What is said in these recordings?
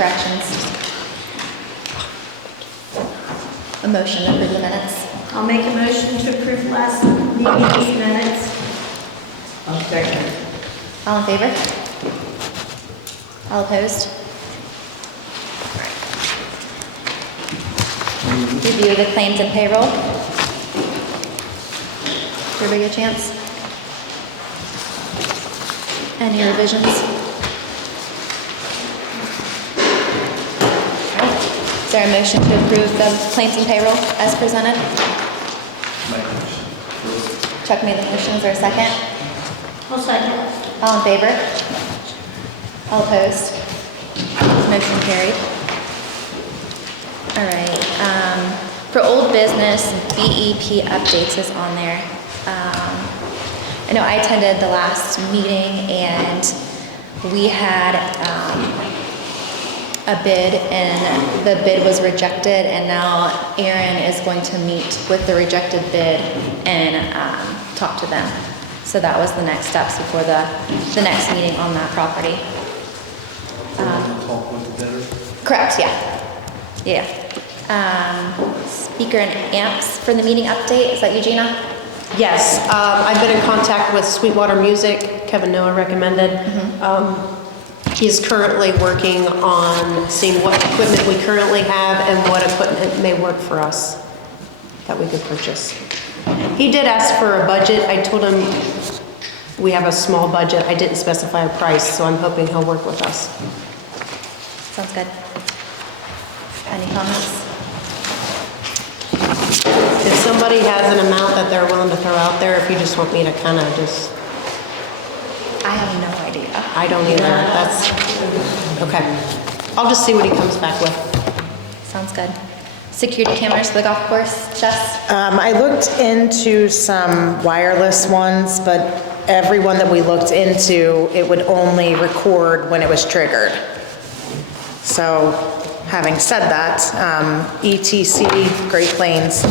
corrections? A motion to approve the minutes. I'll make a motion to approve last meeting's minutes. I'll second. All in favor? All opposed? Review the claims and payroll. Did everybody get a chance? Any revisions? Is there a motion to approve the claims and payroll as presented? Chuck made the motion. Is there a second? I'll second. All in favor? All opposed? Motion carried. All right. For old business, BEP updates is on there. I know I attended the last meeting and we had a bid and the bid was rejected, and now Aaron is going to meet with the rejected bid and talk to them. So that was the next steps before the next meeting on that property. Talk with the bidder? Correct, yeah. Speaker and amps for the meeting update. Is that you, Gina? Yes, I've been in contact with Sweetwater Music. Kevin Noah recommended. He's currently working on seeing what equipment we currently have and what equipment may work for us that we could purchase. He did ask for a budget. I told him we have a small budget. I didn't specify a price, so I'm hoping he'll work with us. Sounds good. Any comments? If somebody has an amount that they're willing to throw out there, if you just want me to kind of just, I have no idea. I don't either. That's, okay. I'll just see what he comes back with. Sounds good. Security cameras for the golf course, Jess? I looked into some wireless ones, but every one that we looked into, it would only record when it was triggered. So, having said that, ETC, Great Plains,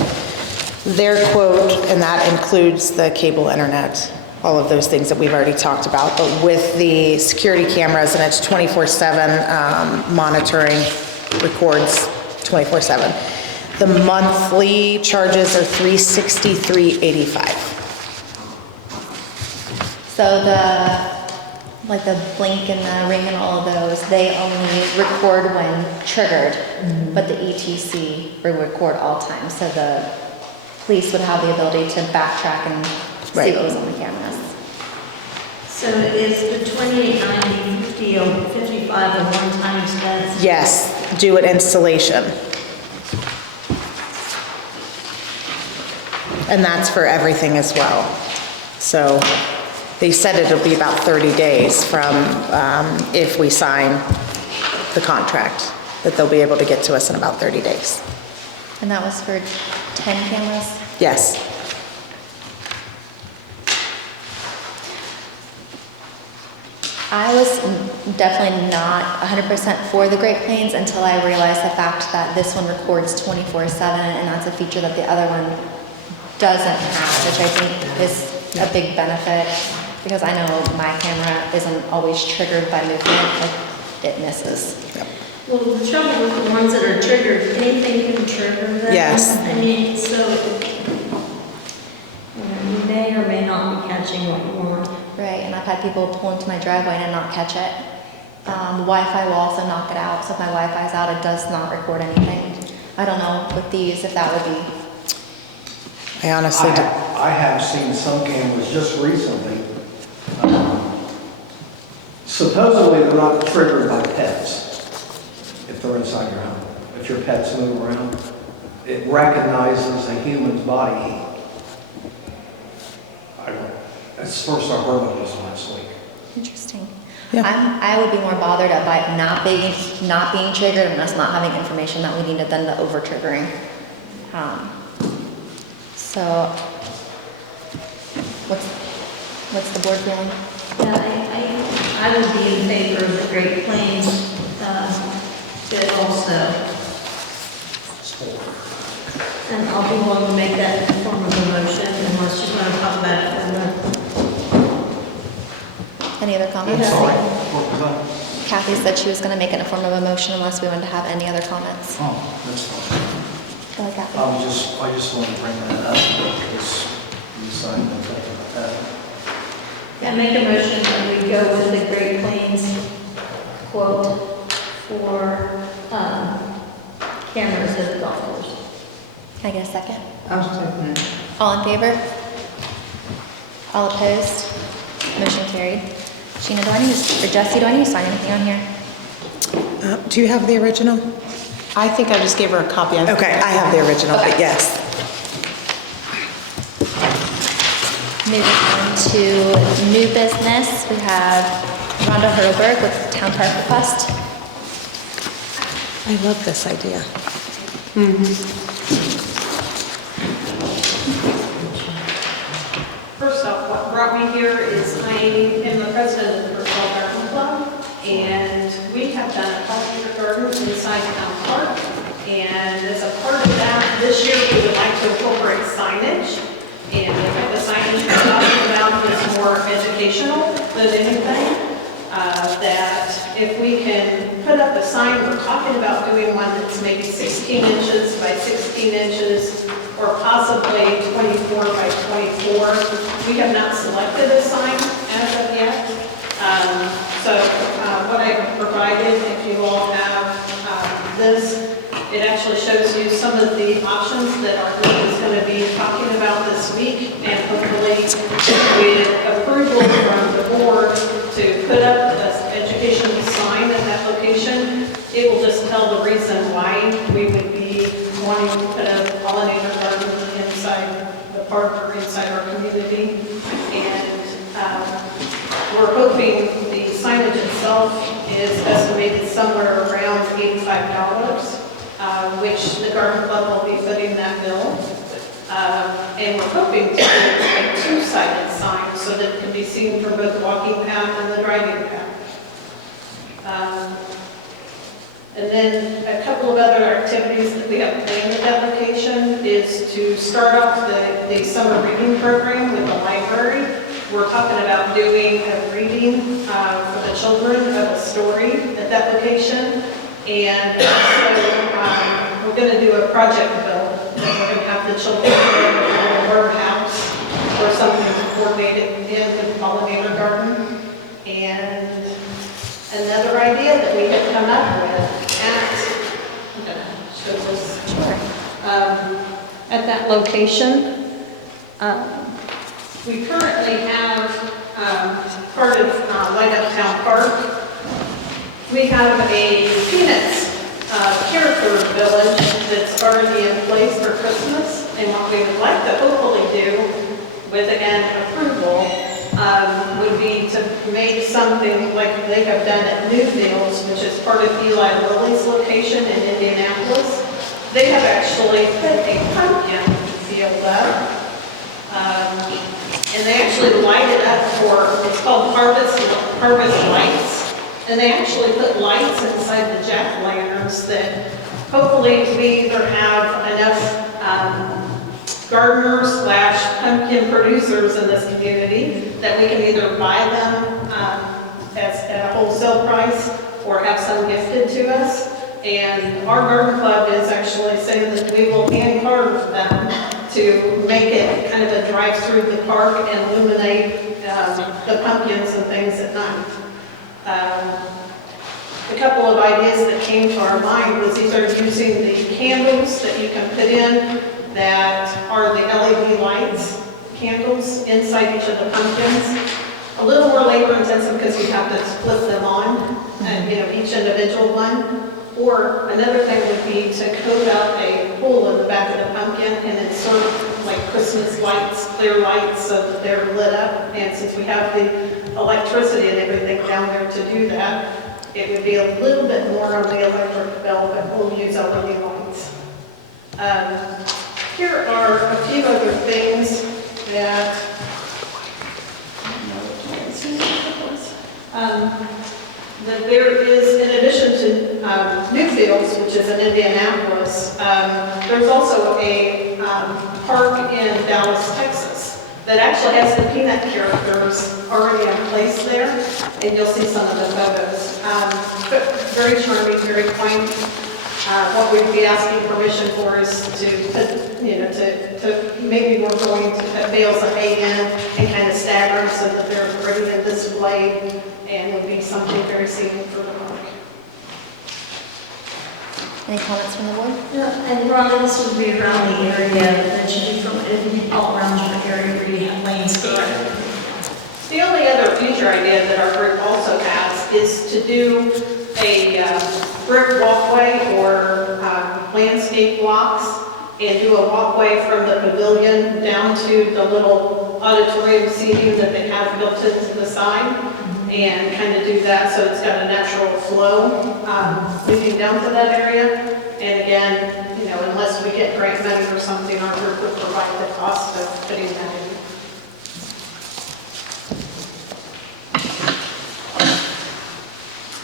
their quote, and that includes the cable internet, all of those things that we've already talked about, but with the security cameras, and it's 24/7 monitoring, records 24/7. The monthly charges are $363.85. So the blink and the ring and all of those, they only record when triggered, but the ETC will record all times. So the police would have the ability to backtrack and see Right. what was on the cameras. So is the 2890, 50, or 55 a one-time expense? Yes, do an installation. And that's for everything as well. So they said it'll be about 30 days from if we sign the contract, that they'll be able to get to us in about 30 days. And that was for 10 cameras? Yes. I was definitely not 100% for the Great Plains until I realized the fact that this one records 24/7, and that's a feature that the other one doesn't have, which I think is a big benefit, because I know my camera isn't always triggered by movement, like it misses. Yep. Well, the trouble with the ones that are triggered, anything can trigger them. Yes. I mean, so you may or may not be catching what you want. Right, and I've had people pull into my driveway and not catch it. The Wi-Fi will also knock it out, so if my Wi-Fi's out, it does not record anything. I don't know with these if that would be. I honestly do. I have seen some cameras just recently. Supposedly they're not triggered by pets if they're inside your home. If your pets move around, it recognizes a human's body heat. That's the first I heard of this last week. Interesting. Yeah. I would be more bothered by it not being triggered and us not having information that we needed than the over triggering. So, what's the board feeling? Yeah, I would be in favor of the Great Plains bid also. And I'll be willing to make that in form of a motion unless you want to talk about it further. Any other comments? Sorry, what was that? Cathy said she was gonna make it in a form of a motion unless we wanted to have any other comments. Oh, that's fine. Go ahead, Cathy. I just wanted to bring that up because you decided about that. I make a motion that we go with the Great Plains quote for cameras at the golf course. Can I get a second? I'll second it. All in favor? All opposed? Motion carried. Sheena, do I need to, or Jesse, do I need to sign anything on here? Do you have the original? I think I just gave her a copy. Okay, I have the original, but yes. Moving on to new business, we have Rhonda Hurlberg with Town Park request. I love this idea. First off, what brought me here is I am the president of the Brookville Garden Club, and we have done a pollinator garden inside Town Park. And as a part of that, this year we would like to incorporate signage. And the type of signage we're talking about is more educational than anything. That if we can put up a sign, we're talking about doing one that's maybe 16 inches by 16 inches, or possibly 24 by 24. We have not selected a sign as of yet. What I provided, if you all have this, it actually shows you some of the options that our group is going to be talking about this week, and hopefully with approval from the board to put up an educational sign at that location, it will just tell the reason why we would be wanting to put a pollinator garden inside the park or inside our community. And we're hoping the signage itself is estimated somewhere around $85. Which the garden club will be footing that bill. And we're hoping to do a two-sided sign so that it can be seen from both the walking path and the driving path. And then a couple of other activities that we have planned at that location is to start off the summer reading program with the library. We're talking about doing a reading for the children of a story at that location. And also, we're going to do a project bill. We're going to have the children in a birdhouse or something to coordinate it in the pollinator garden. And another idea that we had come up with I'm going to show this. At that location, we currently have part of Light Up Town Park. We have a Peanuts character village that's already in place for Christmas, and what we would like to hopefully do, with again approval, would be to make something like they have done at Newfields, which is part of Eli Lilly's location in Indianapolis. They have actually put a pumpkin field up, and they actually light it up for, it's called Harvest Lights. And they actually put lights inside the jack-o'-lanterns that hopefully we either have enough gardeners / pumpkin producers in this community that we can either buy them at a wholesale price or have some gifted to us. And our garden club is actually saying that we will hand carve them to make it kind of a drive through the park and illuminate the pumpkins and things at night. A couple of ideas that came to our mind was either using the candles that you can put in that are the LED lights, candles inside each of the pumpkins. A little more labor intensive because you have to split them on, and each individual one. Or another thing would be to coat out a hole in the back of the pumpkin and insert like Christmas lights, clear lights, so that they're lit up. And since we have the electricity and everything down there to do that, it would be a little bit more on the electric bill, but we'll use LED lights. Here are a few other things that that there is, in addition to Newfields, which is in Indianapolis, there's also a park in Dallas, Texas, that actually has the peanut characters already in place there, and you'll see some of the photos. But very charming, very quaint. What we'd be asking permission for is to maybe we're going to put bales of hay in and kind of stagger them so that they're ready and displayed, and would be something very scenic for the park. Any comments from the board? And Rhonda, this would be around the area that should be from, all around your area where you have landscape. The only other future idea that our group also has is to do a brick walkway or landscape blocks and do a walkway from the pavilion down to the little auditorium seating that they have built into the side, and kind of do that so it's got a natural flow leading down to that area. And again, unless we get grant money or something, our group would provide the cost of putting that in.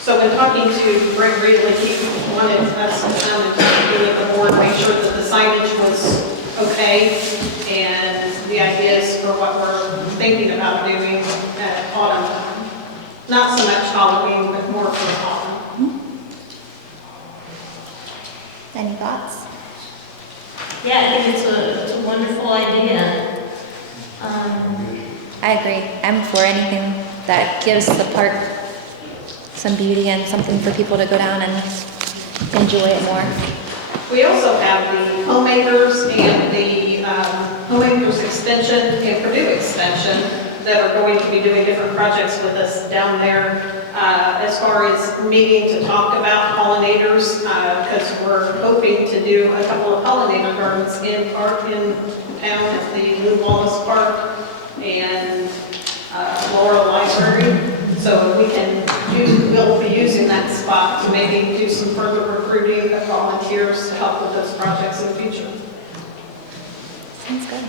So when talking to Greg Reedley, he wanted us to come and meet with the board, make sure that the signage was okay, and the ideas for what we're thinking about doing at autumn time. Not so much Halloween, but more for autumn. Any thoughts? Yeah, I think it's a wonderful idea. I agree. I'm for anything that gives the park some beauty and something for people to go down and enjoy it more. We also have the homemakers and the homemakers extension and Purdue extension that are going to be doing different projects with us down there as far as meeting to talk about pollinators, because we're hoping to do a couple of pollinator gardens in town at the Lou Wallace Park and Mural Library. So we'll be using that spot to maybe do some further recruiting of volunteers to help with those projects in the future. Sounds good.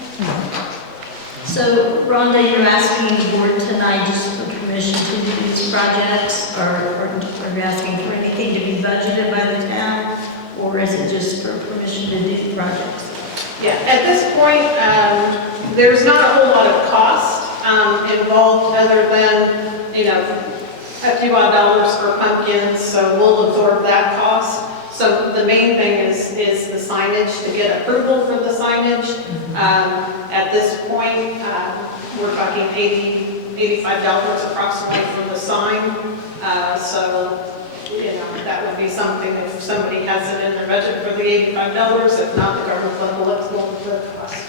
So Rhonda, you're asking the board tonight just for permission to do these projects, or are you asking for anything to be budgeted by the town, or is it just for permission to do projects? Yeah, at this point, there's not a whole lot of cost involved other than, a few odd dollars for pumpkins, so we'll absorb that cost. So the main thing is the signage, to get approval for the signage. At this point, we're talking $85 approximately for the sign. So, that would be something if somebody has it in their budget for the $85. If not, the government will let go of the cost.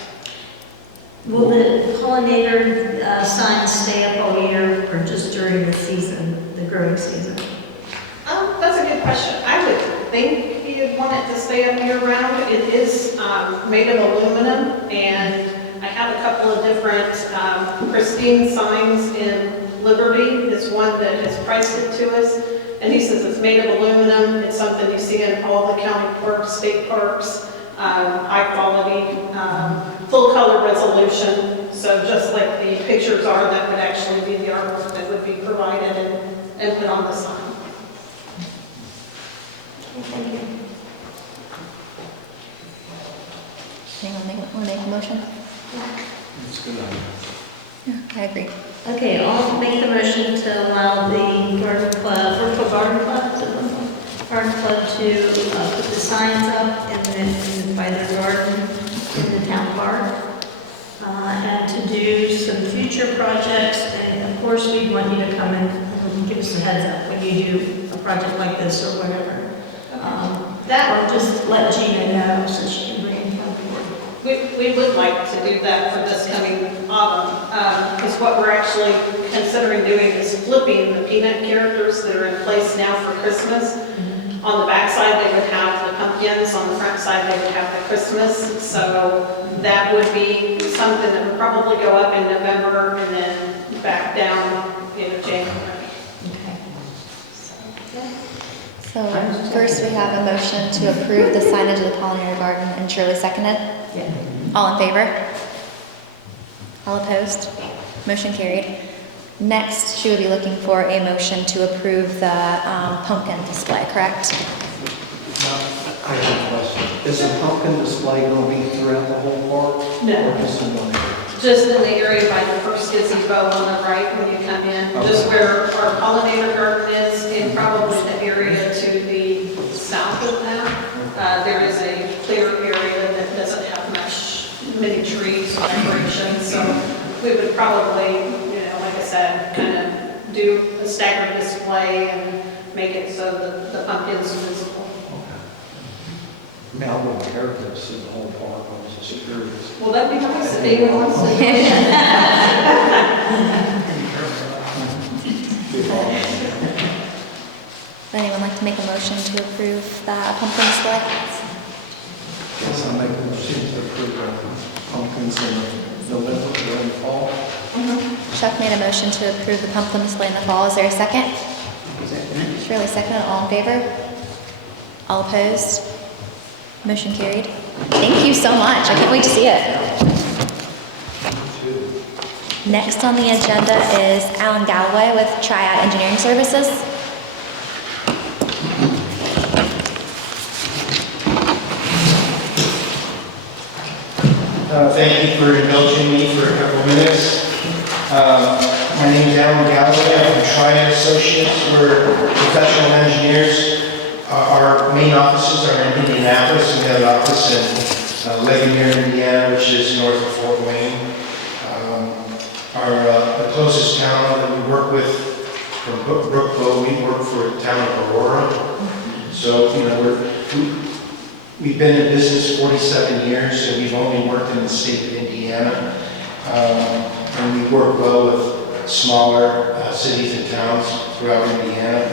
Will the pollinator signs stay up all year, or just during the season, the growing season? That's a good question. I would think you'd want it to stay up year round. It is made of aluminum, and I have a couple of different pristine signs in Liberty. Is one that has priced it to us, and he says it's made of aluminum. It's something you see in all the county parks, state parks, high quality, full color resolution. So just like the pictures are, that would actually be the artwork that would be provided and put on the sign. Thank you. Anyone want to make a motion? It's a good idea. Yeah, I agree. Okay, I'll make the motion to allow the garden club, Brookville Garden Club, to put the signs up by their garden in the town park, and to do some future projects. And of course, we want you to come in and give us a heads up when you do a project like this or whatever. Or just let Gina know so she can bring it to the board. We would like to do that for this coming autumn, because what we're actually considering doing is flipping the peanut characters that are in place now for Christmas. On the back side, they would have the pumpkins. On the front side, they would have the Christmas. So that would be something that would probably go up in November and then back down in January. So first we have a motion to approve the signage of the pollinator garden, and Shirley seconded. Yeah. All in favor? All opposed? Motion carried. Next, she would be looking for a motion to approve the pumpkin display, correct? I have a question. Is the pumpkin display going to be throughout the whole park? No. Or just in one area? just in the area by the first gazebo on the right when you come in, just where our pollinator garden is, and probably the area to the south of that. There is a clear area that doesn't have many trees or decorations, so we would probably, like I said, kind of do a staggered display and make it so that the pumpkin's visible. I mean, I wouldn't care to see the whole park, I was just curious. Well, that'd be nice if anyone wants to. Would anyone like to make a motion to approve the pumpkin display? Guess I'll make a motion to approve the pumpkins in November during the fall. Chuck made a motion to approve the pumpkin display in the fall. Is there a second? Second. Shirley seconded. All in favor? All opposed? Motion carried. Thank you so much. I can't wait to see it. Next on the agenda is Alan Galloway with Triad Engineering Services. Thank you for indulging me for a couple of minutes. My name is Alan Galloway. I'm from Triad Associates. We're professional engineers. Our main offices are in Indianapolis, and we have an office in Ligonier, Indiana, which is north of Fort Wayne. The closest town that we work with from Brookville, we work for the town of Aurora. So, we've been in business 47 years, and we've only worked in the state of Indiana. And we work well with smaller cities and towns throughout Indiana.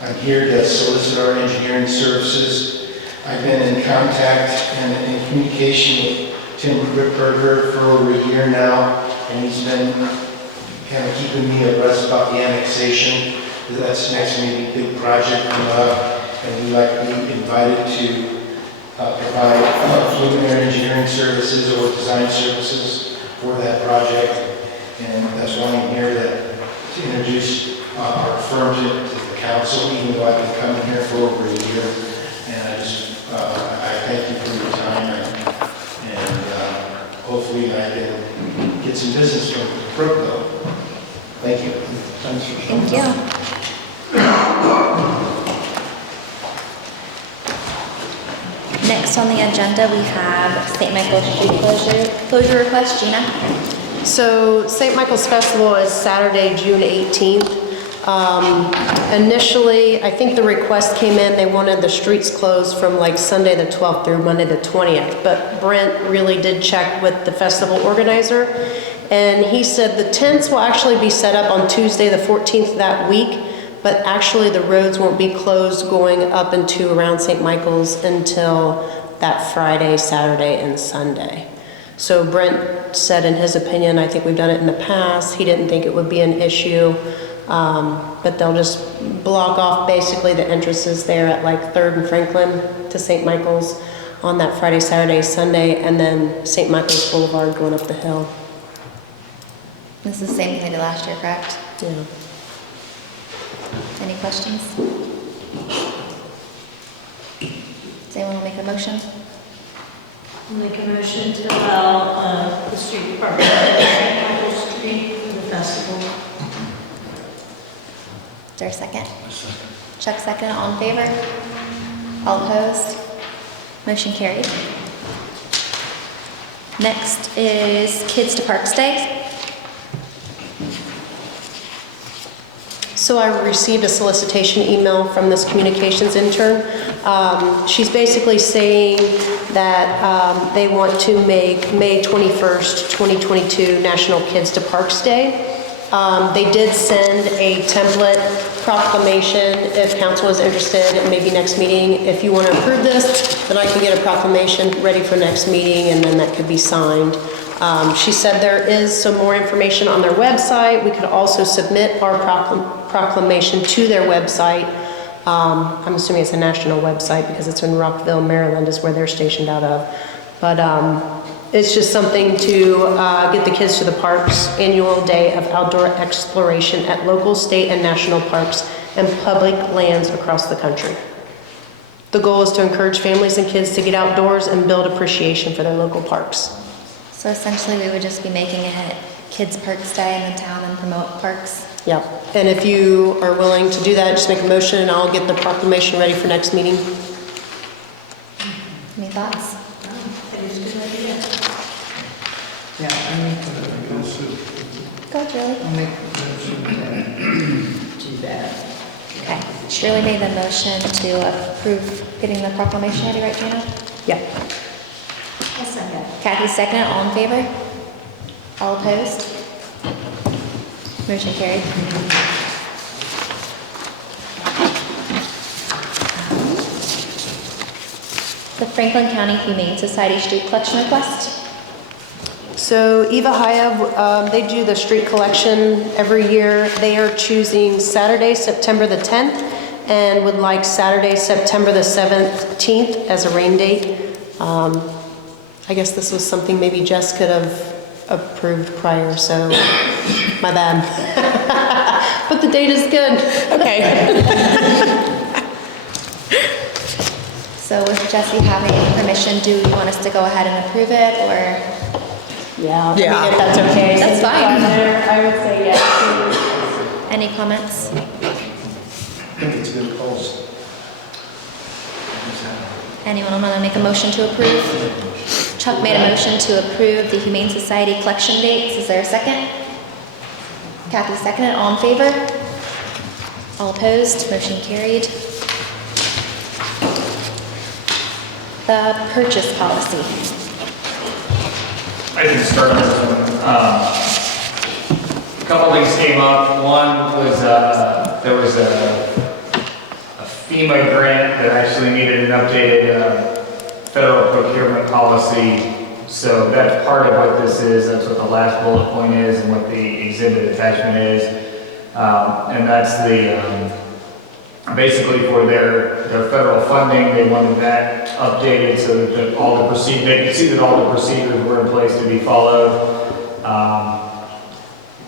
I'm here to solicit our engineering services. I've been in contact and in communication with Tim Rickberger for over a year now, and he's been kind of keeping me abreast about the annexation. That's next maybe big project coming up, and we'd like to be invited to provide preliminary engineering services or design services for that project. And that's why I'm here to introduce our firm to the council, even though I've been coming here for over a year. And I thank you for your time, and hopefully I can get some business from Brookville. Thank you. Thanks for showing Thank up. you. Next on the agenda, we have St. Michael's Street closure request. Gina? So St. Michael's Festival is Saturday, June 18th. Initially, I think the request came in, they wanted the streets closed from like Sunday the 12th through Monday the 20th. But Brent really did check with the festival organizer, and he said the tents will actually be set up on Tuesday the 14th that week, but actually the roads won't be closed going up into around St. Michael's until that Friday, Saturday, and Sunday. So Brent said in his opinion, I think we've done it in the past, he didn't think it would be an issue, but they'll just block off basically the entrances there at like 3rd and Franklin to St. Michael's on that Friday, Saturday, Sunday, and then St. Michael's Boulevard going up the hill. This is the same thing they did last year, correct? Yeah. Any questions? Does anyone want to make a motion? Make a motion to allow the street department to St. Michael's Street for the festival. Is there a second? Chuck second. All in favor? All opposed? Motion carried. Next is Kids to Parks Day. So I received a solicitation email from this communications intern. She's basically saying that they want to make May 21st, 2022 National Kids to Parks Day. They did send a template proclamation if council is interested, maybe next meeting. If you want to approve this, then I can get a proclamation ready for next meeting, and then that could be signed. She said there is some more information on their website. We could also submit our proclamation to their website. I'm assuming it's a national website because it's in Rockville, Maryland is where they're stationed out of. But it's just something to get the kids to the parks. Annual day of outdoor exploration at local, state, and national parks and public lands across the country. The goal is to encourage families and kids to get outdoors and build appreciation for their local parks. So essentially, we would just be making it Kids Parks Day in the town and promote parks. Yep. And if you are willing to do that, just make a motion and I'll get the proclamation ready for next meeting. Any thoughts? That is a good idea. Yeah, I make the motion. Go, Julie. I'll make the motion to do that. Okay. Shirley made the motion to approve getting the proclamation ready, right, Gina? Yep. I'll second. Kathy seconded. All in favor? All opposed? Motion carried. The Franklin County Humane Society Street Collection Request. So Eva Haya, they do the street collection every year. They are choosing Saturday, September the 10th, and would like Saturday, September the 17th as a rain date. I guess this was something maybe Jess could have approved prior, so my bad. But the date is good. Okay. So with Jesse having permission, do you want us to go ahead and approve it, or? Yeah. Yeah. I mean, if that's okay. That's Since it's fine. on there, I would say yes. Any comments? I think it's a good post. Anyone want to make a motion to approve? Chuck made a motion to approve the Humane Society collection dates. Is there a second? Kathy seconded. All in favor? All opposed? Motion carried. The purchase policy. I can start with this one. A couple things came up. One was there was a FEMA grant that actually needed an updated federal procurement policy. So that's part of what this is. That's what the last bullet point is and what the exhibit attachment is. And that's the basically for their federal funding. They wanted that updated so that they could see that all the procedures were in place to be followed.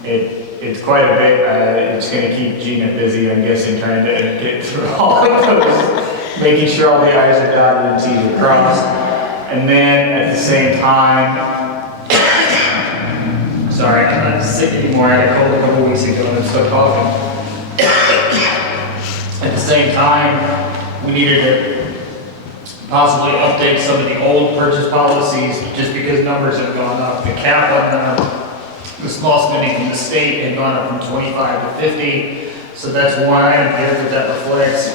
It's quite a bit. It's going to keep Gina busy, I'm guessing, trying to get through all of those, making sure all the I's are dotted and T's are crossed. And then at the same time, sorry, I'm not sick anymore. I had a cold a couple weeks ago and I'm still coughing. At the same time, we needed to possibly update some of the old purchase policies just because numbers have gone up. The cap on the small spending from the state had gone up from 25 to 50. So that's one item here that that reflects.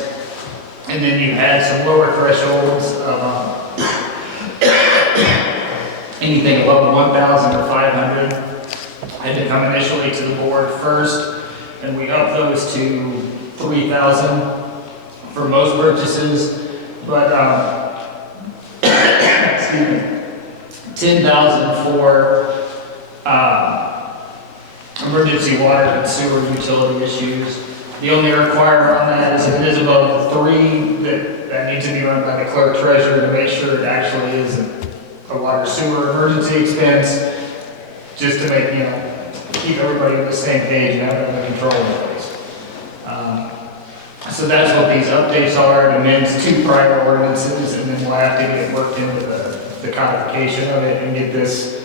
And then you had some lower thresholds of anything above 1,000 or 500 had to come initially to the board first, and we upped those to 3,000 for most purchases, but excuse me, 10,000 for emergency water and sewer utility issues. The only requirement on that is if it is above 3, that needs to be run by the clerk treasurer to make sure it actually is a water sewer emergency expense, just to make, keep everybody on the same page and have it under control in place. So that's what these updates are. It amends 2 prior ordinances, and then we'll have to get it worked into the codification of it and get this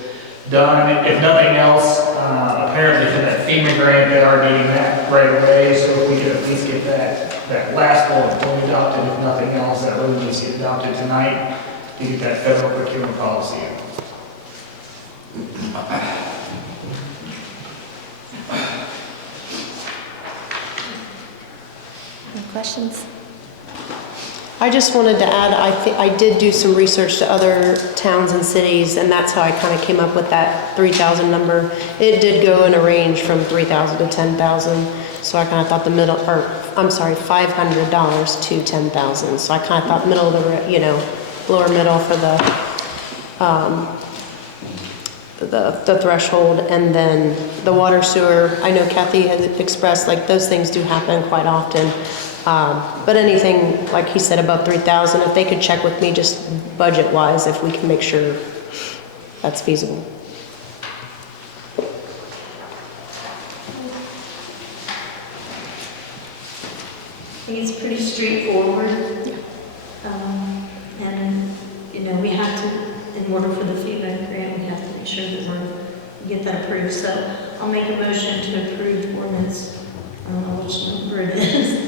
done. If nothing else, apparently for that FEMA grant, they are needing that right away. So if we could at least get that last bullet point adopted, if nothing else, that really needs to get adopted tonight to get that federal procurement policy in. Any questions? I just wanted to add, I did do some research to other towns and cities, and that's how I kind of came up with that 3,000 number. It did go in a range from 3,000 to 10,000, so I kind of thought $500 to 10,000. So I kind of thought middle of the, lower middle for the threshold, and then the water sewer. I know Kathy has expressed like those things do happen quite often. But anything, like he said, above 3,000, if they could check with me just budget-wise, if we can make sure that's feasible. I think it's pretty straightforward. And, we have to, in in order for the feedback grant, we have to make sure that we get that approved. So I'll make a motion to approve ordinance, I don't know which number it is,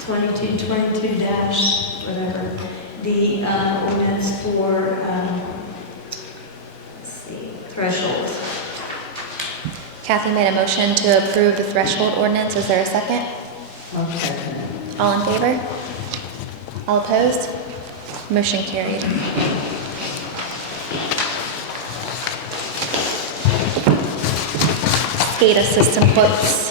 2222 dash, whatever, the ordinance for, let's see, thresholds. Kathy made a motion to approve the threshold ordinance. Is there a second? Okay. All in favor? All opposed? Motion carried. SCADA system quotes.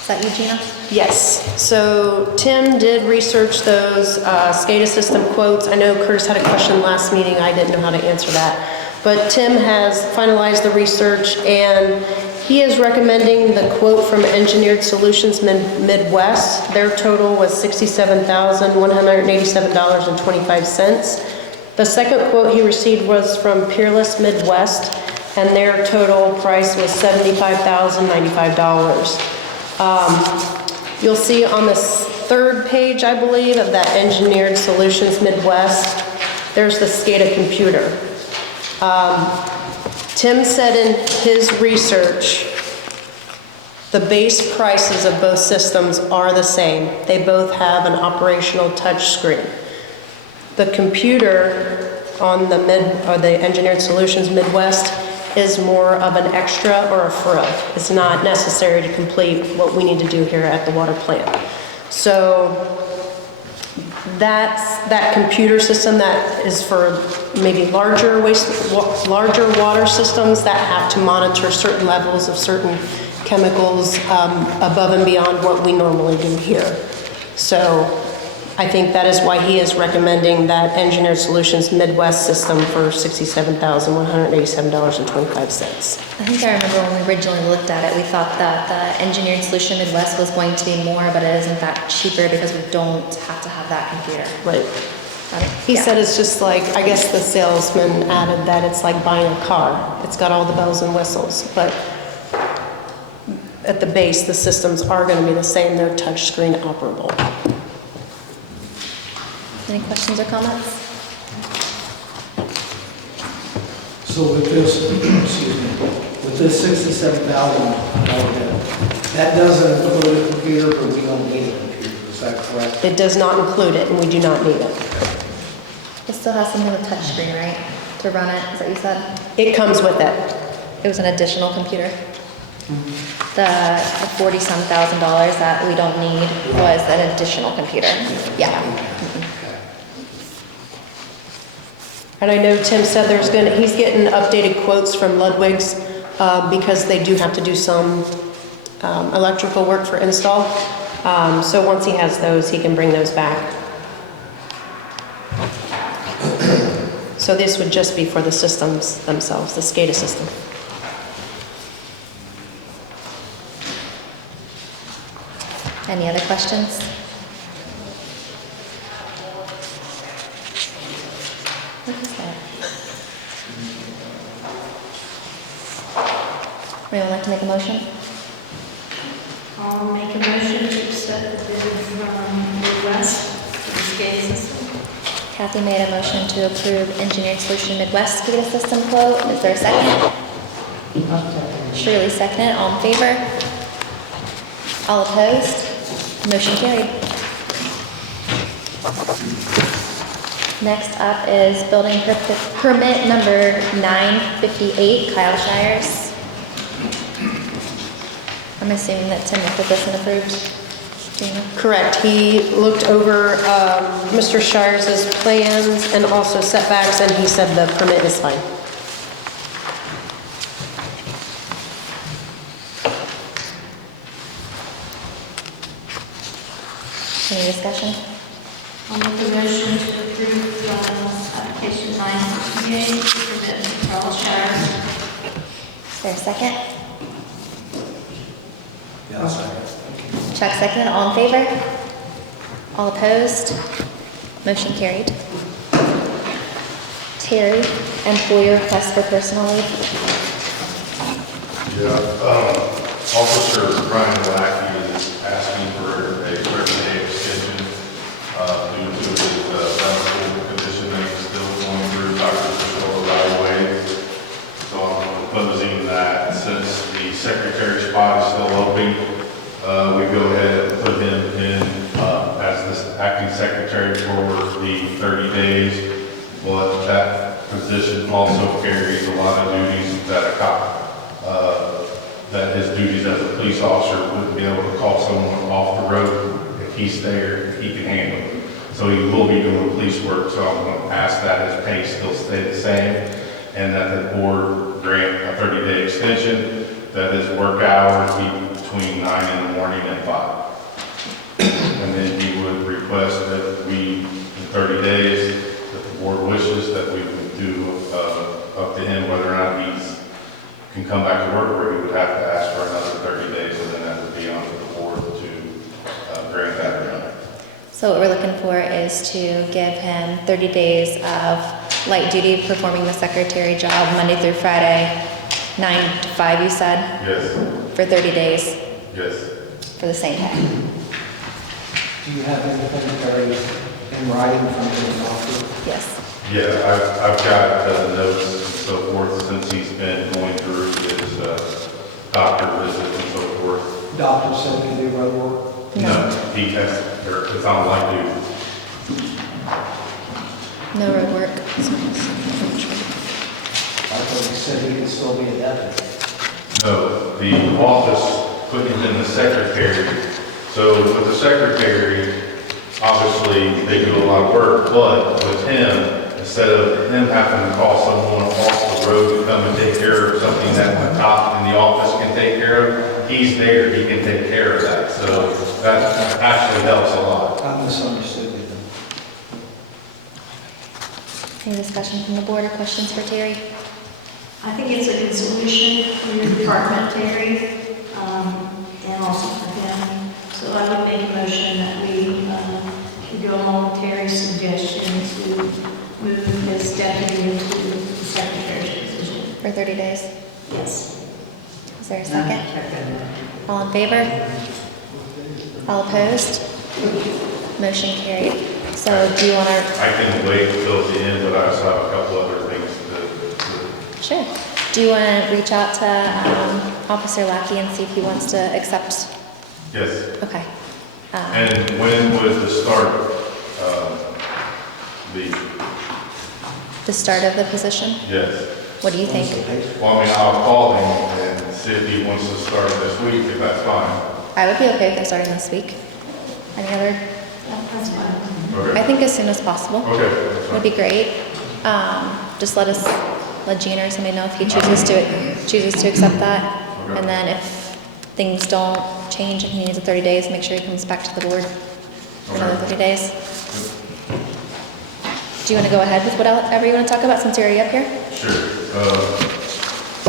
Is that you, Gina? Yes, so Tim did research those SCADA system quotes. I know Curtis had a question last meeting, I didn't know how to answer that. But Tim has finalized the research and he is recommending the quote from Engineered Solutions Midwest. Their total was $67,187.25. The second quote he received was from Peerless Midwest and their total price was $75,095. You'll see on the third page, I believe, of that Engineered Solutions Midwest, there's the SCADA computer. Tim said in his research, the base prices of both systems are the same. They both have an operational touch screen. The computer on the Engineered Solutions Midwest is more of an extra or a frill. It's not necessary to complete what we need to do here at the water plant. So that computer system that is for maybe larger water systems that have to monitor certain levels of certain chemicals above and beyond what we normally do here. So I think that is why he is recommending that Engineered Solutions Midwest system for $67,187.25. I think I remember when we originally looked at it, we thought that the Engineered Solution Midwest was going to be more, but it isn't that cheaper because we don't have to have that computer. Right. He Yeah. said it's just like, I guess the salesman added that it's like buying a car. It's got all the bells and whistles, but at the base, the systems are going to be the same. They're touchscreen operable. Any questions or comments? So with this, excuse me, with this $67,000, that doesn't include a computer, but we don't need a computer, is that correct? It does not include it, and we do not need it. It still has something with touchscreen, right? To run it, is that what you said? It comes with it. It was an additional computer. The $40-some thousand that we don't need was an additional computer. Yeah. And I know Tim said he's getting updated quotes from Ludwig's because they do have to do some electrical work for install. So once he has those, he can bring those back. So this would just be for the systems themselves, the SCADA system. Any other questions? What is that? Anyone like to make a motion? I'll make a motion to accept the bid from Midwest for the SCADA system. Kathy made a motion to approve Engineered Solution Midwest SCADA system quote. Is there a second? Shirley seconded. All in favor? All opposed? Motion carried. Next up is building permit number 958, Kyle Shires. I'm assuming that Tim looked at this and approved. Gina? Correct. He looked over Mr. Shires' plans and also setbacks, and he said the permit is fine. Any discussion? I'll make a motion to approve application 958 to permit Mural Shires. Is there a second? Yeah, sorry. Chuck seconded. All in favor? All opposed? Motion carried. Terry, employer request for personal leave. Yeah, Officer Brian Lackey is asking for a quick day extension due to his medical condition that he's still going through. Dr. Galloway but that position also carries a lot of duties that a cop, that his duties as a police officer wouldn't be able to call someone off the road. If he's there, he can handle it. So he will be doing police work, so I'm going to ask that his pay still stay the same, and that the board grant a 30-day extension, that his work hours be between 9 in the morning and 5. And then he would request that we, in 30 days, that the board wishes, that we would do up to him whether or not he can come back to work, or he would have to ask for another 30 days, and then that would be on to the board to grant that or not. So what we're looking for is to give him 30 days of light duty performing the secretary job Monday through Friday, 9 to 5, you said? Yes, For 30 days yes. for the same pay. Do you have anything, Terry, in writing from the doctor? Yes. Yeah, I've got notes and so forth since he's been going through his doctor visits and so forth. Doctor said he do road work? No, he has, it's on light duty. No road work. I thought he said he could still be a deputy. No, the office put him in the secretary. So with the secretary, obviously, they do a lot of work, but with him, instead of him having to call someone off the road to come and take care of something that the top in the office can take care of, he's there, he can take care of that. So that actually helps a lot. I misunderstood you. Any discussion from the board or questions for Terry? I think it's a good solution for your department, Terry, and also for him. So I would make a motion that we go along with Terry's suggestion to move his deputy into the secretary's position. For 30 days? Yes. Is there a second? All in favor? All opposed? Motion carried. So do you want to? I can wait till the end, but I also have a couple other things to Sure. Do you want to reach out to Officer Lackey and see if he wants to accept? yes. Okay. And when would the start be? The start of the position? Yes. What do you think? Well, I mean, I'll call him and see if he wants to start this week, if that's fine. I would be okay with it starting this week. Any other? That's fine. I Okay. think as soon as possible Okay. that's would fine. be great. Just let Gina or somebody know if he chooses to accept that. Okay. And then if things don't change and he needs a 30 days, make sure he comes back to the board for another 30 days. Do you want to go ahead with whatever you want to talk about since you're already up here? Sure.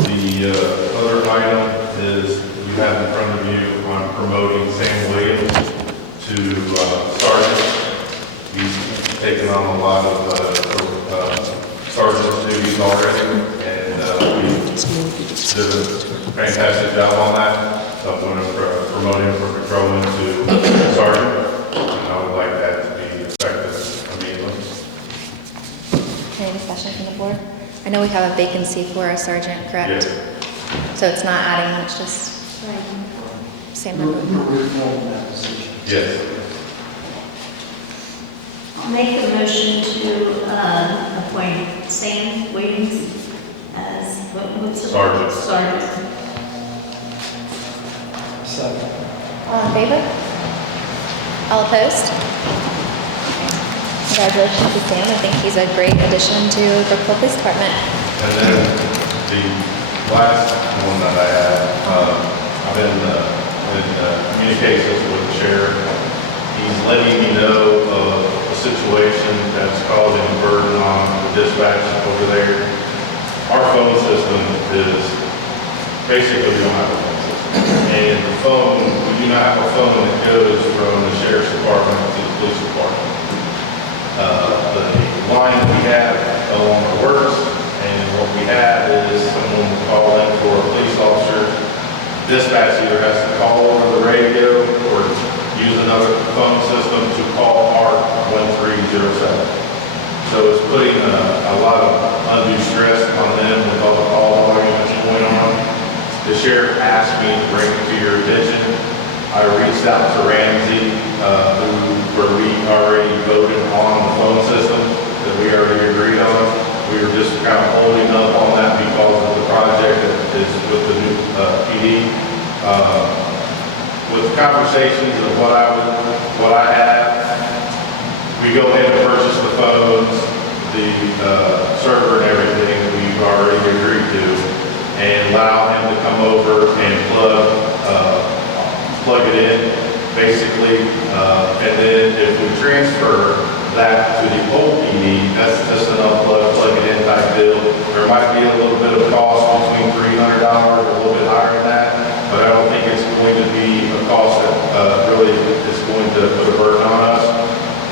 The other item is you have in front of you, I'm promoting Sam Williams to sergeant. He's taken on a lot of sergeant's duties already, and we did a fantastic job on that. So I'm going to promote him from patrolman to sergeant, and I would like that to be effective immediately. Any discussion from the board? I know we have a vacancy for a sergeant, correct? Yes. So it's not adding, it's just same number. You're refilling that position. Yes. I'll make a motion to appoint Sam Williams as, what's the? Sergeant. Sergeant. Second. All in favor? All opposed? Congratulations to Sam. I think he's a great addition to Brookville Police Department. And then the last one that I have, I've been in communications with the sheriff. He's letting me know of a situation that's causing a burden on the dispatch over there. Our phone system is, basically we don't have a phone system. And the phone, we do not have a phone that goes from the sheriff's department to the police department. The line that we have no longer works, and what we have is someone will call in for a police officer. Dispatch either has to call over the radio or use another phone system to call our 1307. So it's putting a lot of undue stress on them with all the call volume that's going on. The sheriff asked me to bring it to your attention. I reached out to Ramsey, where we already voted on the phone system that we already agreed on. With conversations of what I have, we go ahead and purchase the phones, the server and everything that we've already agreed to, and allow him to come over and plug it in, basically, and then if we transfer that to the old PD, that's just an unplug, plug it in type deal. There might be a little bit of cost between $300 or a little bit higher than that, but I don't think it's going to be a cost that really is going to put a burden on us.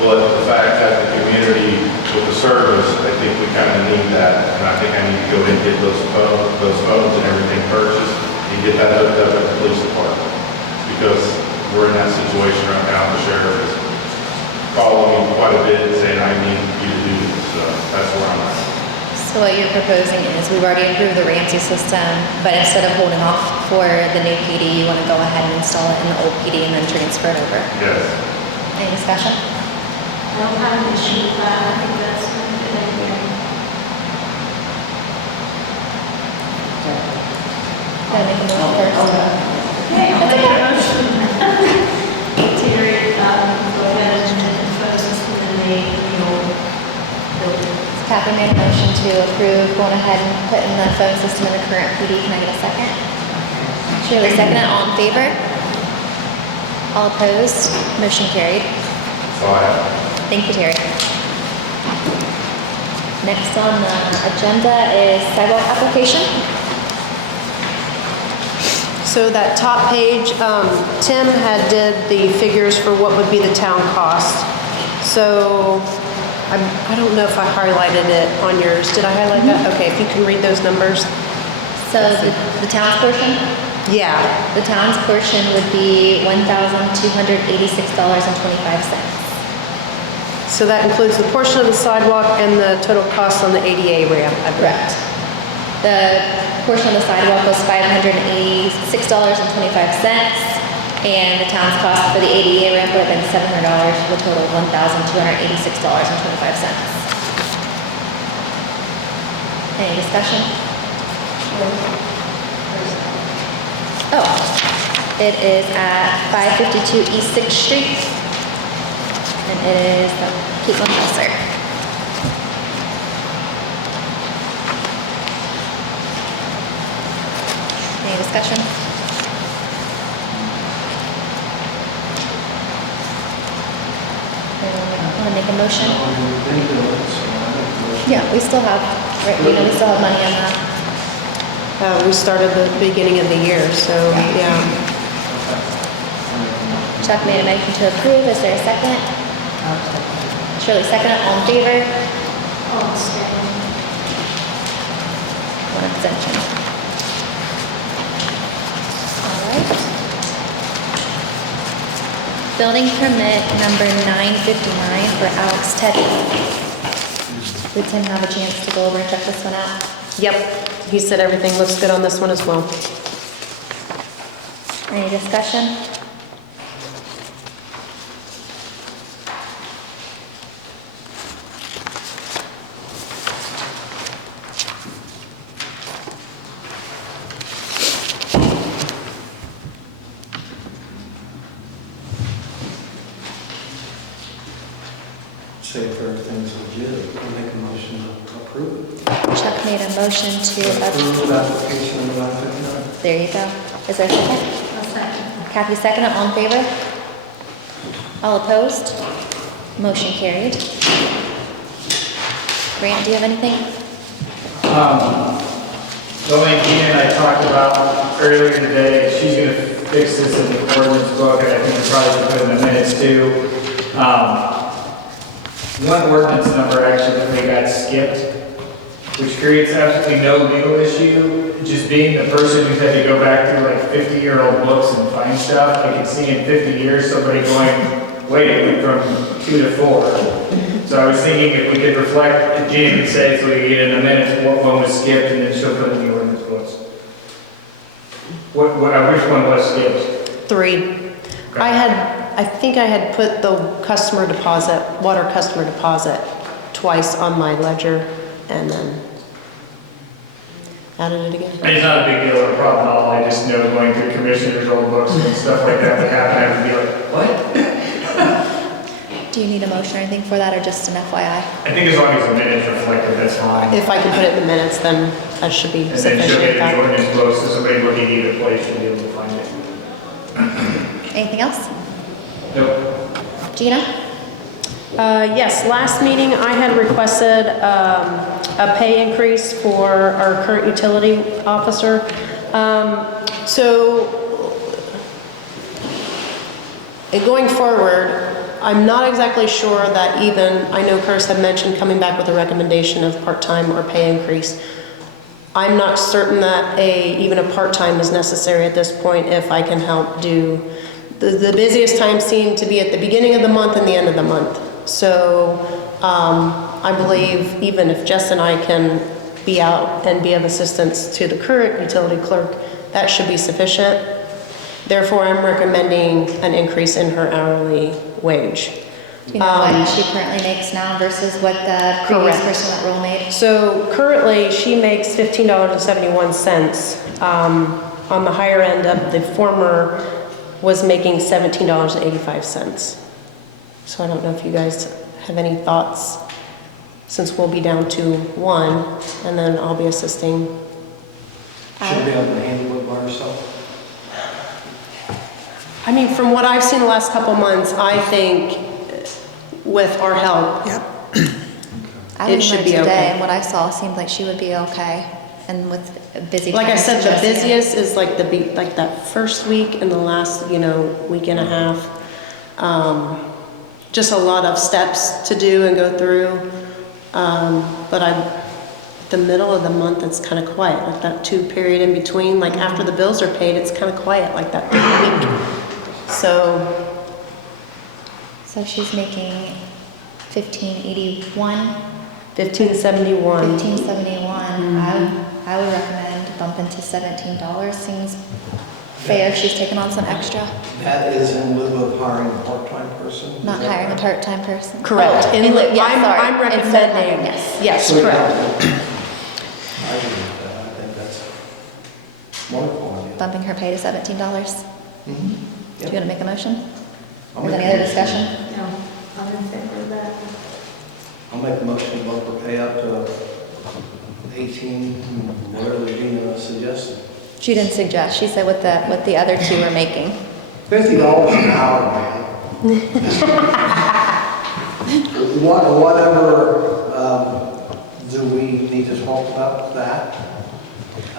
But the fact that the community with the service, I think we kind of need that, and I think I need to go ahead and get those phones and everything purchased and get that hooked up at the police department, because we're in that situation right now. The sheriff is calling me quite a bit saying I need you to do this, so that's where I'm at. So what you're proposing is we've already approved the Ramsey system, but instead of holding off for the new PD, you want to go ahead and install it in the old PD and then transfer it over. Yes. Any discussion? I don't have an issue with that. I think that's a good idea. Gotta make a motion first. Okay, I'll make a motion. Terry, go ahead and propose this in the old building. Cathy made a motion to approve going ahead and putting the phone system in the current PD. Can I get a second? Shirley, second it. All in favor? All opposed? Motion carried. So I have. Thank you, Terry. Next on the agenda is sidewalk application. So that top page, Tim had did the figures for what would be the town cost. So I don't know if I highlighted it on yours. Did I highlight that? Okay, if you can read those numbers. So the town's portion? Yeah, The town's portion would be $1,286.25. so that includes the portion of the sidewalk and the total cost on the ADA ramp, I believe. Correct. The portion of the sidewalk was $586.25, and the town's cost for the ADA ramp would have been $700, for a total of $1,286.25. Any discussion? Oh, it is at 552 East 6th Street, and it is Cathy Pelsor. Any discussion? Want to make a motion? Yeah, we still have, right, we know we still have money on that. We started the beginning of the year, so, yeah. Chuck made a motion to approve, is there a second? Shirley, second, all in favor? Oh, stay. One abstention. All right. Building permit number 959 for Alex Tebbe. Did Tim have a chance to go over and check this one out? Yep, he said everything looks good on this one as well. Any discussion? Say if everything's legit, we'll make a motion to approve it. Chuck made a motion to Approve application number 959. There you go. Is there a second? I'll second. Cathy, second, all in favor? All opposed? Motion carried. Grant, do you have anything? The only thing I talked about earlier today, she's gonna fix this in the ordinance book, and I think it's probably put in the minutes too. One ordinance number actually that they got skipped, which creates absolutely no legal issue. Just being the person who's had to go back through like 50-year-old books and find stuff, I can see in 50 years somebody going, wait, it went from 2 to 4. So I was thinking if we could reflect, Jean would say, so we get in a minute what one was skipped, and then she'll put in the ordinance books. Which one was skipped? 3. I think I had put the customer deposit, water customer deposit twice on my ledger, and then, added it again. It's not a big deal or a problem at all, I just know going through commissioners' old books and stuff like that would happen, I would be like, what? Do you need a motion or anything for that, or just an FYI? I think as long as the minutes reflect it, that's fine. If I can put it in the minutes, then that should be And then she'll sufficient. get the ordinance close, so somebody looking either place should be able to find it. Anything else? Nope. Gina? Yes, last meeting I had requested a pay increase for our current utility officer. Going forward, I'm not exactly sure that even, I know Curtis had mentioned coming back with a recommendation of part-time or pay increase. I'm not certain that even a part-time is necessary at this point if I can help do, the busiest times seem to be at the beginning of the month and the end of the month. So I believe even if Jess and I can be out and be of assistance to the current utility clerk, that should be sufficient. Therefore, I'm recommending an increase in her hourly wage. Do you know what she currently makes now versus what the previous Correct. person that role made? So currently, she makes $15.71. On the higher end of the former was making $17.85. So I don't know if you guys have any thoughts, since we'll be down to one, and then I'll be assisting. Should be able to handle it by herself. I mean, from what I've seen the last couple months, I think with our help, I It was should there be today, okay. and what I saw seemed like she would be okay, and with busy. like I times said, the suggesting it. busiest is like like that first week and the last, week and a half. Just a lot of steps to do and go through. But the middle of the month, it's kind of quiet, like that 2 period in between, like after the bills are paid, it's kind of quiet, like that 3rd week. So, So she's making 1581, 1571. 1571. I would recommend bumping to $17. Seems fair. She's taking on some extra. That is in lieu of hiring a part-time person? Is Not that hiring a right? part-time person. Correct. Oh, In lieu- yeah, sorry. I'm Instead of recommending, hiring, yes. yes, So, correct. I agree with that. I think that's wonderful. idea. Bumping her pay to $17. Mhm. Do you want to make a motion? I'll Is make any a other motion. discussion? No, I'm in favor of that. I'll make the motion to bump her pay up to 18, whatever Gina suggested. She didn't suggest. She said what the other two were making. $50 an hour, man. Whatever, do we need to talk about that?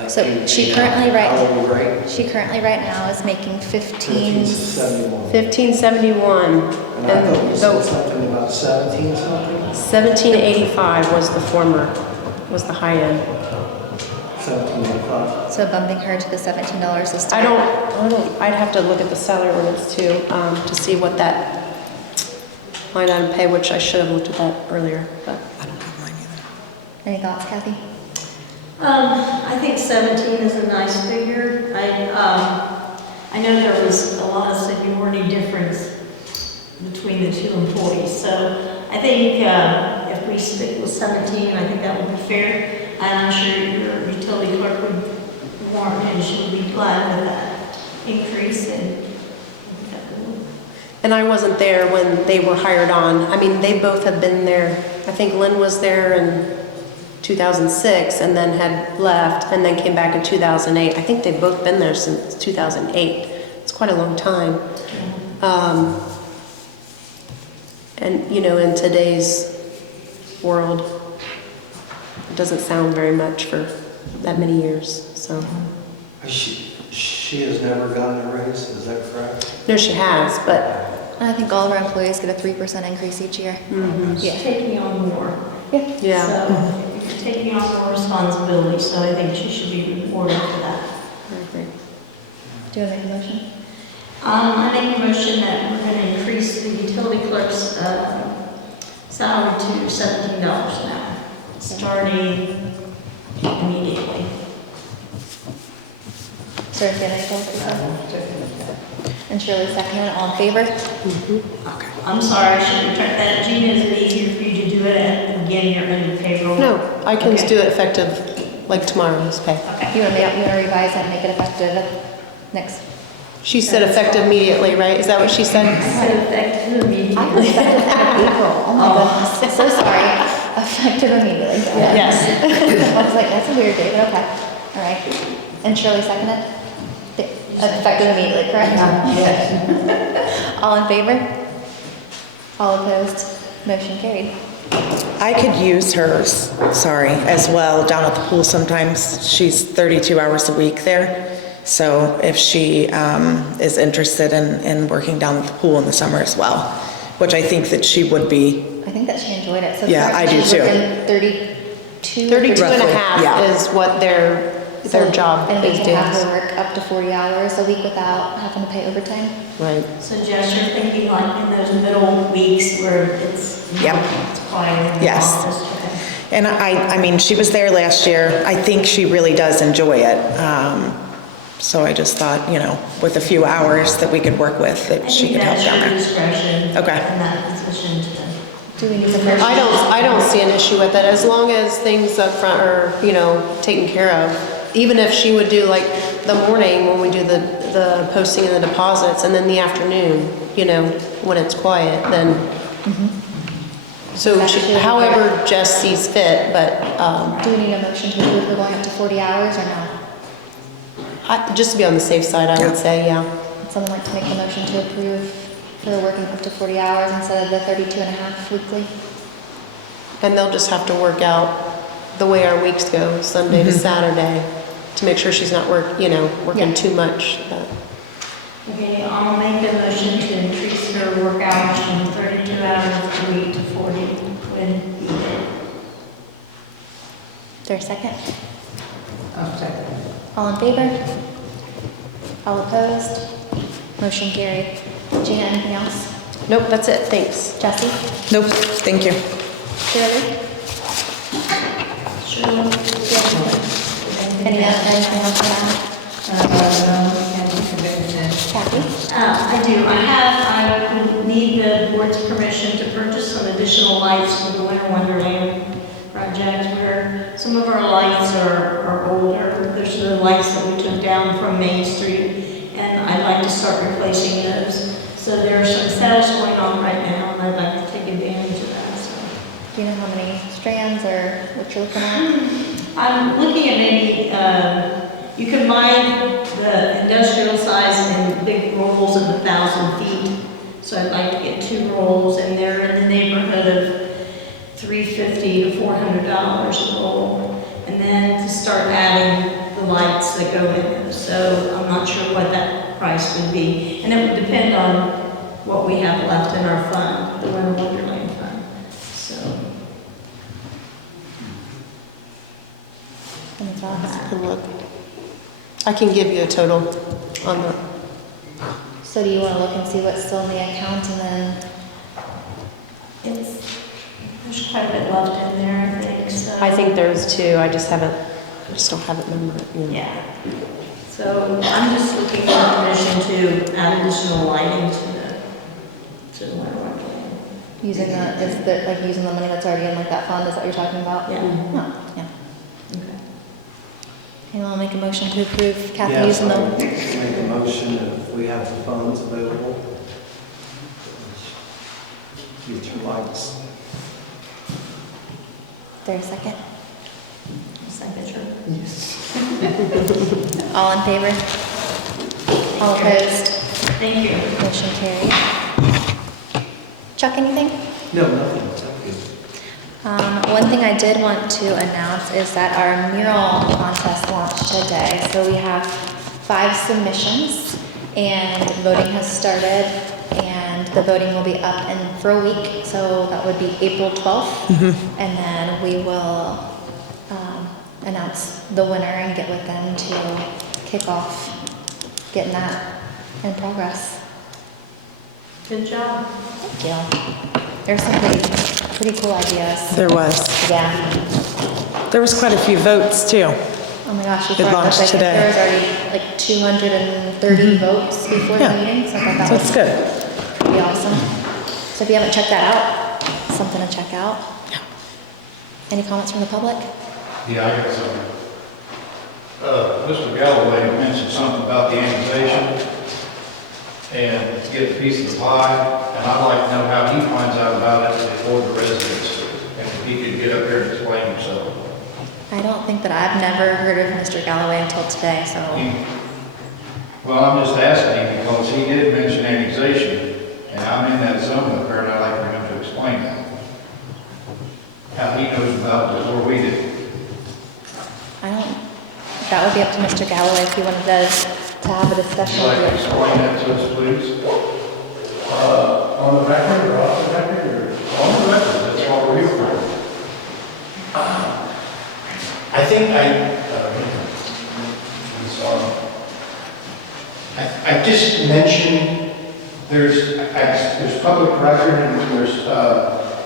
So she currently Hourly rate? She currently right now is making 1571. 1571. And I thought you And said the something about 17 something? 1785 was the former, was the high end. 1785. So bumping her to the $17 is still. I'd have to look at the salary ordinance too, to see what that line item pay, which I should have looked at that earlier, but. Any thoughts, Kathy? I think 17 is a nice figure. I know there was a lot of seniority difference between the two employees, so I think if we stick with 17, I think that would be fair. And I'm sure your utility clerk would warrant, and she would be glad with that increase. And I wasn't there when they were hired on. I mean, they both had been there. I think Lynn was there in 2006 and then had left and then came back in 2008. I think they've both been there since 2008. It's quite a long time. And, in today's world, it doesn't sound very much for that many years, so. She has never gotten a raise, is that correct? No, she has, but I think all of our employees get a 3% increase each year. She's Yeah. taking on more. yeah. So you're taking on more responsibility, so I think she should be rewarded for that. I agree. Do you want to make a motion? I make a motion that we're going to increase the utility clerk's salary to $17 an hour, starting immediately. Sir, do you have any thoughts? And Shirley, second, all in favor? I'm sorry, I should retract that. Gina, is it easier for you to do it at the beginning or end of payroll? No, I can Okay. do it effective like tomorrow's pay. You want to revise that and make it effective next? She said effective immediately, right? Is that what she said? So effective immediately. I was effective in April. Oh my goodness. So sorry. Effective immediately. Yes. I was like, that's a weird day, but okay. All right. And Shirley seconded? Effective immediately, correct? Yes. All in favor? All opposed? Motion carried. I could use hers, sorry, as well down at the pool sometimes. She's 32 hours a week there. So if she is interested in working down at the pool in the summer as well, which I think that she would be. I think that she enjoyed it. So Yeah, I do she's too. working 32? 32 and a Roughly, half yeah. is what their job And we is can doing. have her work up to 40 hours a week without having to pay overtime? Right. So Jess, you're thinking like in those middle weeks where it's, you know, Yep. it's quiet in the Yes. office, okay. And I mean, she was there last year. I think she really does enjoy it. So I just thought, you know, with a few hours that we could work with, that she could help down I there. think that's your discretion. Okay. In that position to. Do we need some motion? I don't see an issue with it, as long as things up front are, you know, taken care of. Even if she would do like the morning when we do the posting and the deposits, and then the afternoon, you know, when it's quiet, then. So however Jess sees fit, but, Do we need a motion to approve her going up to 40 hours or no? just to be on the safe side, I would say, yeah. Would someone like to make a motion to approve her working up to 40 hours instead of the 32 and a half weekly? And they'll just have to work out the way our weeks go, Sunday to Saturday, to make sure she's not working Yeah. too much. But Okay, I'll make the motion to increase her work hours from 32 hours a week to 40 when needed. Is there a second? I'll second. All in favor? All opposed? Motion carried. Gina, anything else? Nope, that's it, thanks. Jesse? Nope, thank you. Shirley? Sure. Anything else to add? Kathy? I do. I would need the board's permission to purchase some additional lights for the Winter Wonderland project where some of our lights are older. There's the lights that we took down from Main Street, and I'd like to start replacing those. So there are some sales going on right now, and I'd like to take advantage of that. So Do you know how many strands or what you're looking at? I'm looking at maybe, you can buy the industrial size in big rolls of 1,000 feet. So I'd like to get 2 rolls, and they're in the neighborhood of $350 to $400 a roll. And then to start adding the lights that go in those. So I'm not sure what that price would be. And it would depend on what we have left in our fund, the Winter Wonderland fund. So. Any thoughts? And look, I can give you a total on the, So do you want to look and see what's still in the account and then, There's quite a bit left in there, I think, so. I think there's 2, I just don't have it numbered. Yeah. So I'm just looking for permission to add additional lighting to the Winter Wonderland. using using the money that's already in like that fund, is that what you're talking about? Yeah. No, yeah. Okay. Anyone want to make a motion to approve Kathy Yes, using I the? make a motion that if we have the funds available, get your lights. Is there a second? Signature. All in favor? All opposed? Thank you. Motion carried. Chuck, anything? No, nothing, thank you. One thing I did want to announce is that our mural contest launched today. So we have 5 submissions and voting has started and the voting will be up for a week. So that would be April 12th. And then we will announce the winner and get with them to kick off getting that in progress. Good job. Thank you. There's some pretty cool ideas. There was. Yeah. There was quite a few votes too. Oh my gosh, It launched today. There was already like 230 votes before the Yeah. meeting, so I thought that So was it's good. pretty awesome. So if you haven't checked that out, something to check out. Yeah. Any comments from the public? Yeah, I got something. Mr. Galloway mentioned something about the annexation and get a piece of the pie, and I'd like to know how he finds out about it before the residents, and if he could get up here and explain himself. I don't think that I've never heard of Mr. Galloway until today, so. Well, I'm just asking him because he did mention annexation, and I'm in that zone up there, and I'd like for him to explain that. How he knows about it before we did. I don't, that would be up to Mr. Galloway if he wanted to have a Would discussion you like to with you. explain that to us, please? On the record or off the record, or? On the record, that's what we're here for. I think I'm sorry. I just mentioned there's public record and there's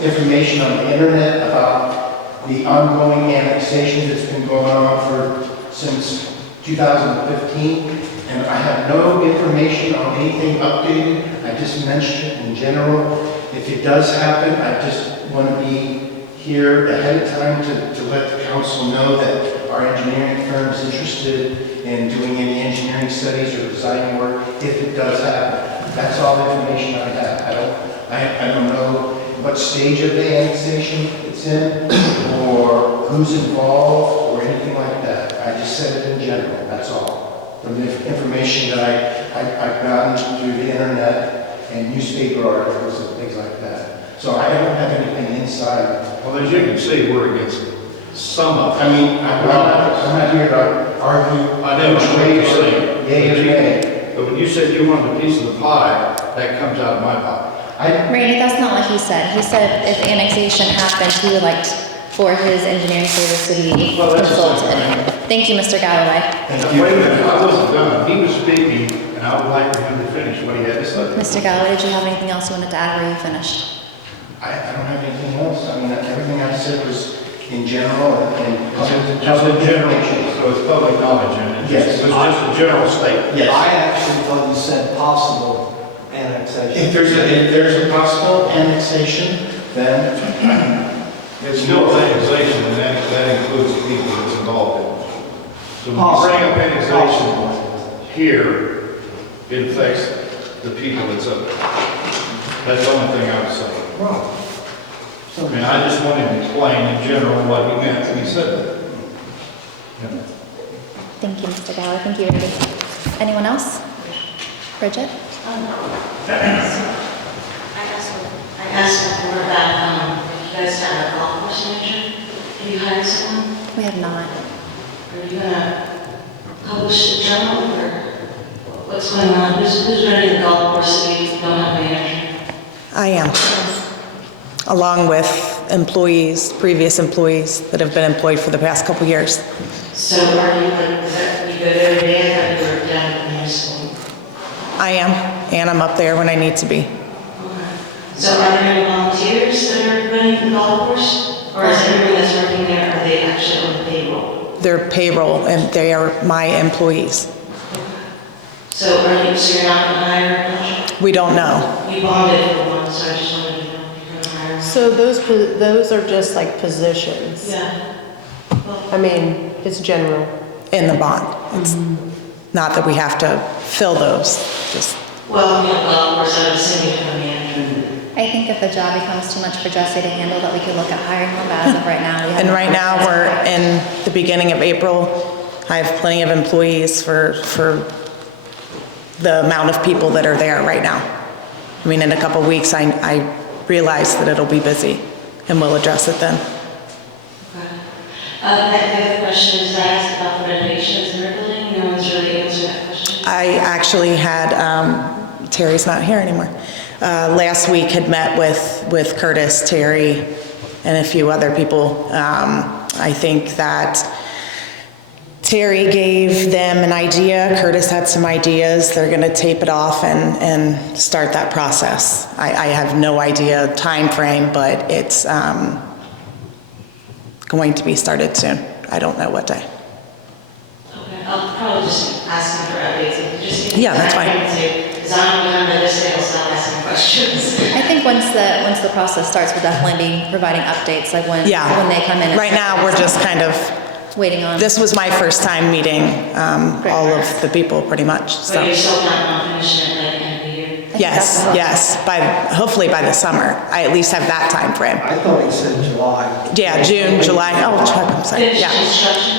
information on the internet about the ongoing annexation that's been going on since 2015, and I have no information on anything updated. I just mentioned it in general. If it does happen, I just want to be here ahead of time to let the council know that our engineering firm is interested in doing any engineering studies or design work if it does happen. That's all the information I have. I don't know what stage of the annexation it's in or who's involved or anything like that. I just said it in general, that's all. From the information that I've gotten through the internet and newspaper articles and things like that. So I don't have anything inside. Well, as you can see, we're against some of it. I mean, I'm not here to argue. I know what you're saying. Yay or nay. But when you said you wanted a piece of the pie, that comes out of my pocket. Randy, that's not what he said. He said if annexation happened, he would like for his engineering service to be Well, that's consulted. just- Thank you, Mr. Galloway. Wait a minute, I wasn't done. He was speaking, and I would like for him to finish what he had to say. Mr. Galloway, did you have anything else you wanted to add, or are you finished? I don't have anything else. I mean, everything I said was in general and Just in general, so it's public knowledge, and Yes. it was just a general statement. Yes. I actually thought you said possible annexation. If there's a possible annexation, then It's still annexation, and that includes the people that's involved in it. So when you bring up annexation here, it affects the people that's up there. That's the only thing I would say. I mean, I just wanted to explain in general what he meant when he said that. Yeah. Thank you, Mr. Galloway. Thank you, Randy. Anyone else? Bridget? I asked before about, you guys have a golf course manager. Have you hired someone? We have not. Are you gonna publish the journal or what's going on? Who's running the golf course if you don't have a manager? I am, along with employees, previous employees that have been employed for the past couple years. So are you, you go there every day? I thought you were down at the municipal. I am, and I'm up there when I need to be. So are there any volunteers that are running the golf course? Or is everyone that's working there, are they actually on the payroll? They're payroll, and they are my employees. So you're not gonna hire a manager? We don't know. You bonded for one, so I just wanted to know if you're gonna hire one. So those are just like positions. Yeah. I mean, it's general. In the bond. It's not that we have to fill those, just, Well, you know, golf course, I would assume you have a manager. I think if the job becomes too much for Jesse to handle, that we could look at hiring one, but as of right now, we have. and right now, we're in the beginning of April. I have plenty of employees for the amount of people that are there right now. I mean, in a couple of weeks, I realize that it'll be busy, and we'll address it then. The other question is I asked about the renovations in our building. No one's really answered that question. I actually had, Terry's not here anymore, last week had met with Curtis, Terry, and a few other people. I think that Terry gave them an idea, Curtis had some ideas, they're gonna tape it off and start that process. I have no idea time frame, but it's going to be started soon. I don't know what day. Okay, I'll probably just ask him for updates. Just Yeah, that's fine. Because I'm done by this day, I'll stop asking questions. I think once the process starts, we'll definitely be providing updates, like when Yeah. they come in. Right now, we're just kind of waiting on? This was my first time meeting all of the people, pretty much, But so. you're still planning on finishing it by the end of the year? Yes, yes, hopefully by the summer. I at least have that time frame. I thought he said July. Yeah, June, July, oh, check, I'm sorry, Finish yeah. construction?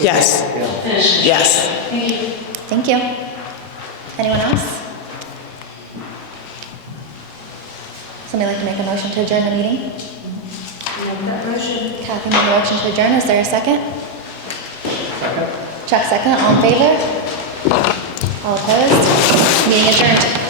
Yes, Yeah. Finish construction. yes. Thank you. Thank you. Anyone else? Somebody like to make a motion to adjourn the meeting? Make that motion. Cathy made a motion to adjourn, is there a second? Second. Chuck second, all in favor? All opposed? Meeting adjourned.